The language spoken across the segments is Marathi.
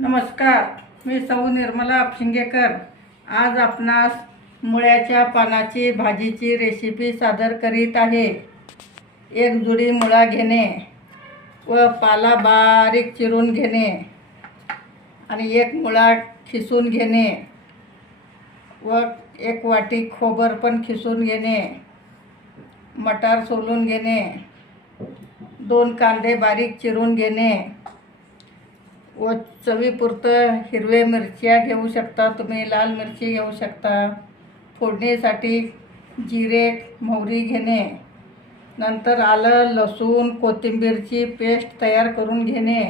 नमस्कार मी सौ निर्मला अपशिंगेकर आज आपणास मुळ्याच्या पानाची भाजीची रेसिपी सादर करीत आहे. एक जुडी मुळा घेणे व पाला बारीक चिरून घेणे आणि एक मुळा खिसून घेणे व एक वाटी खोबर पण खिसून घेणे मटार सोलून घेणे दोन कांदे बारीक चिरून घेणे व चवीपुरतं हिरवे मिरच्या घेऊ शकता. तुम्ही लाल मिरची घेऊ शकता. फोडणीसाठी जिरे मोहरी घेणे. नंतर आलं लसूण कोथिंबीरची पेस्ट तयार करून घेणे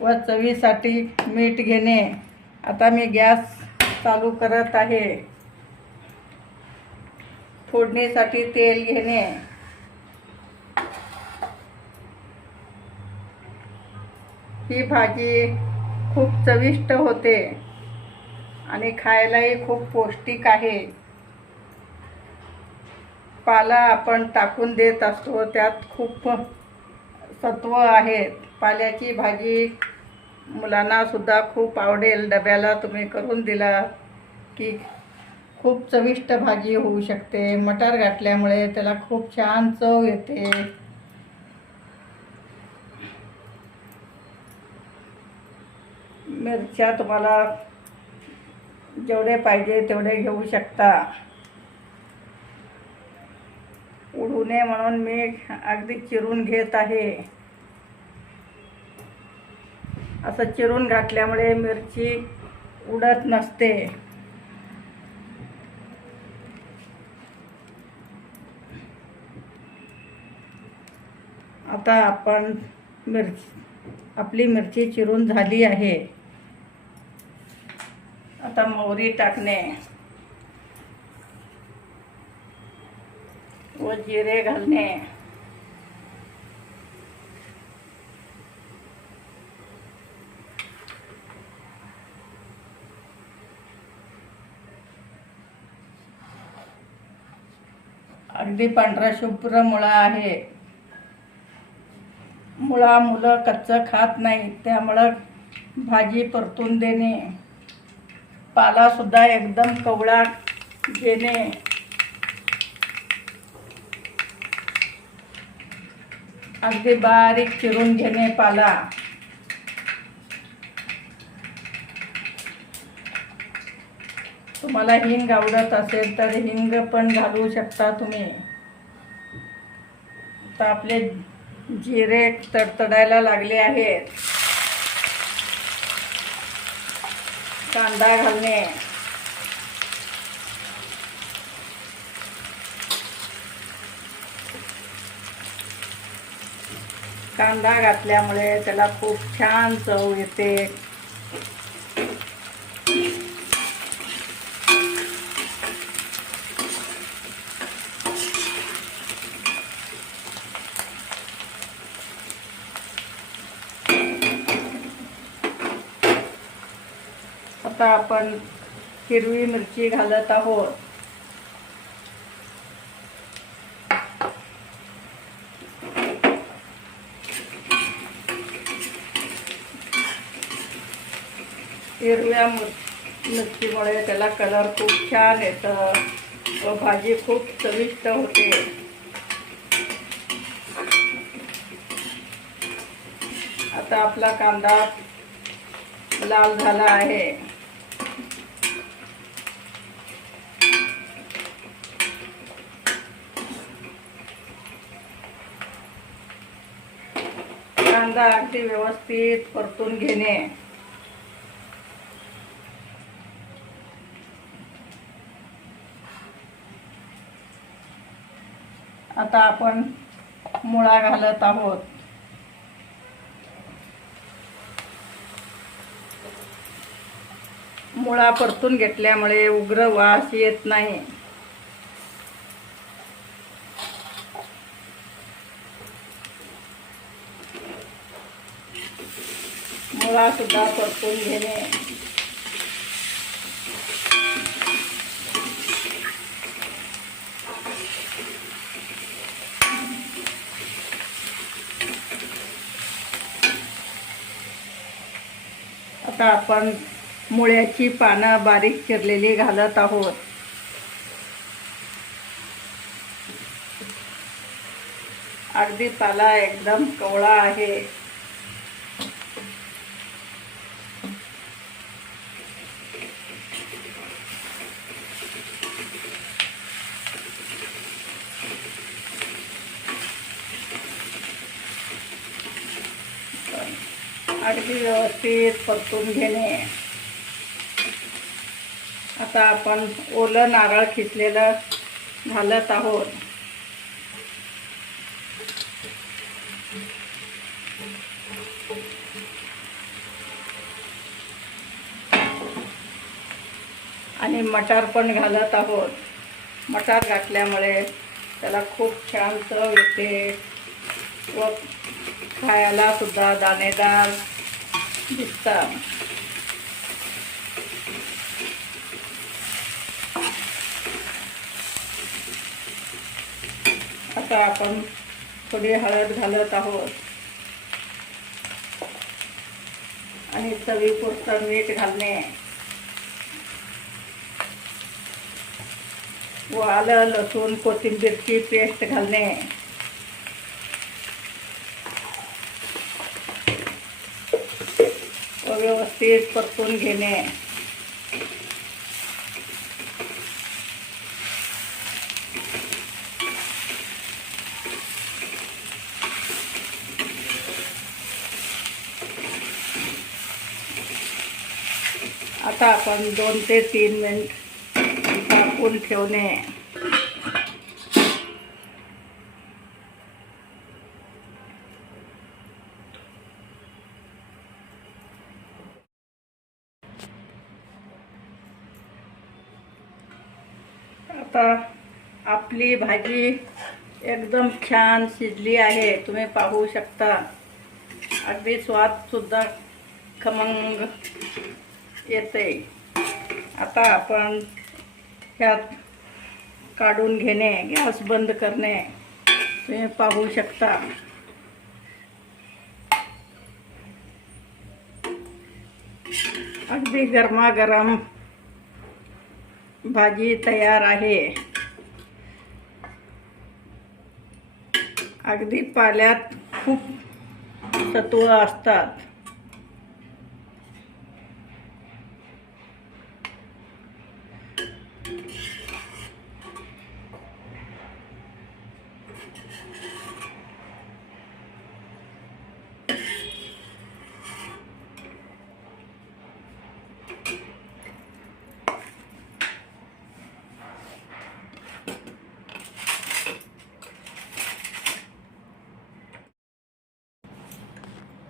व चवीसाठी मीठ घेणे. आता मी गॅस चालू करत आहे. फोडणीसाठी तेल घेणे. ही भाजी खूप चविष्ट होते आणि खायलाही खूप पौष्टिक आहे. पाला आपण टाकून देत असतो त्यात खूप सत्व आहेत पाल्याची भाजी मुलांनासुद्धा खूप आवडेल. डब्याला तुम्ही करून दिला की खूप चविष्ट भाजी होऊ शकते. मटार घातल्यामुळे त्याला खूप छान चव येते. मिरच्या तुम्हाला जेवढे पाहिजे तेवढे घेऊ शकता. उडू नये म्हणून मी अगदी चिरून घेत आहे. असं चिरून घातल्यामुळे मिरची उडत नसते. आता आपण मिरची आपली मिरची चिरून झाली आहे. आता मोहरी टाकणे व जिरे घालणे अगदी पांढरा शुभ्र मुळा आहे. मुळा मुलं कच्चं खात नाही त्यामुळं भाजी परतून देणे. पालासुद्धा एकदम कवळा घेणे अगदी बारीक चिरून घेणे पाला. तुम्हाला हिंग आवडत असेल तर हिंग पण घालू शकता तुम्ही. आता आपले जिरे तडतडायला लागले आहेत. कांदा घालणे. कांदा घातल्यामुळे त्याला खूप छान चव येते. आता आपण हिरवी मिरची घालत आहोत. हिरव्या मिरचीमुळे त्याला कलर खूप छान येतं. व भाजी खूप चविष्ट होते. आता आपला कांदा लाल झाला आहे. कांदा अगदी व्यवस्थित परतून घेणे. आता आपण मुळा घालत आहोत. मुळा परतून घेतल्यामुळे उग्र वास येत नाही. मुळा सुद्धा परतून घेणे. आता आपण मुळ्याची पानं बारीक चिरलेली घालत आहोत. अगदी पाला एकदम कवळा आहे. अगदी व्यवस्थित परतून घेणे. आता आपण ओलं नारळ खिचलेलं घालत आहोत. आणि मटार पण घालत आहोत. मटार घातल्यामुळे त्याला खूप छान चव येते. व खायला सुद्धा दाणेदार दिसतात. आता आपण थोडी हळद घालत आहोत. आणि चवीपुरतं मीठ घालणे. व आलं लसूण कोथिंबीरची पेस्ट घालणे. व्यवस्थित परतून घेणे. आता आपण दोन ते तीन मिनिट झाकून ठेवणे. आता आपली भाजी एकदम छान शिजली आहे. तुम्ही पाहू शकता. अगदी स्वादसुद्धा खमंग येते. आता आपण ह्यात काढून घेणे गॅस बंद करणे. तुम्ही पाहू शकता. अगदी गरमागरम भाजी तयार आहे. अगदी पाल्यात खूप तत्व असतात.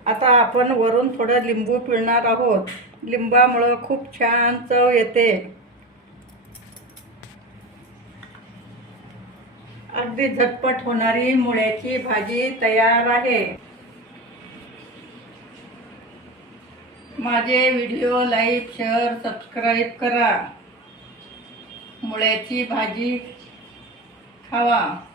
आता आपण वरून थोडं लिंबू पिळणार आहोत. लिंबामुळं खूप छान चव येते. अगदी झटपट होणारी मुळ्याची भाजी तयार आहे. माझे व्हिडिओ लाईक शेअर सबस्क्राईब करा. मुळ्याची भाजी खावा.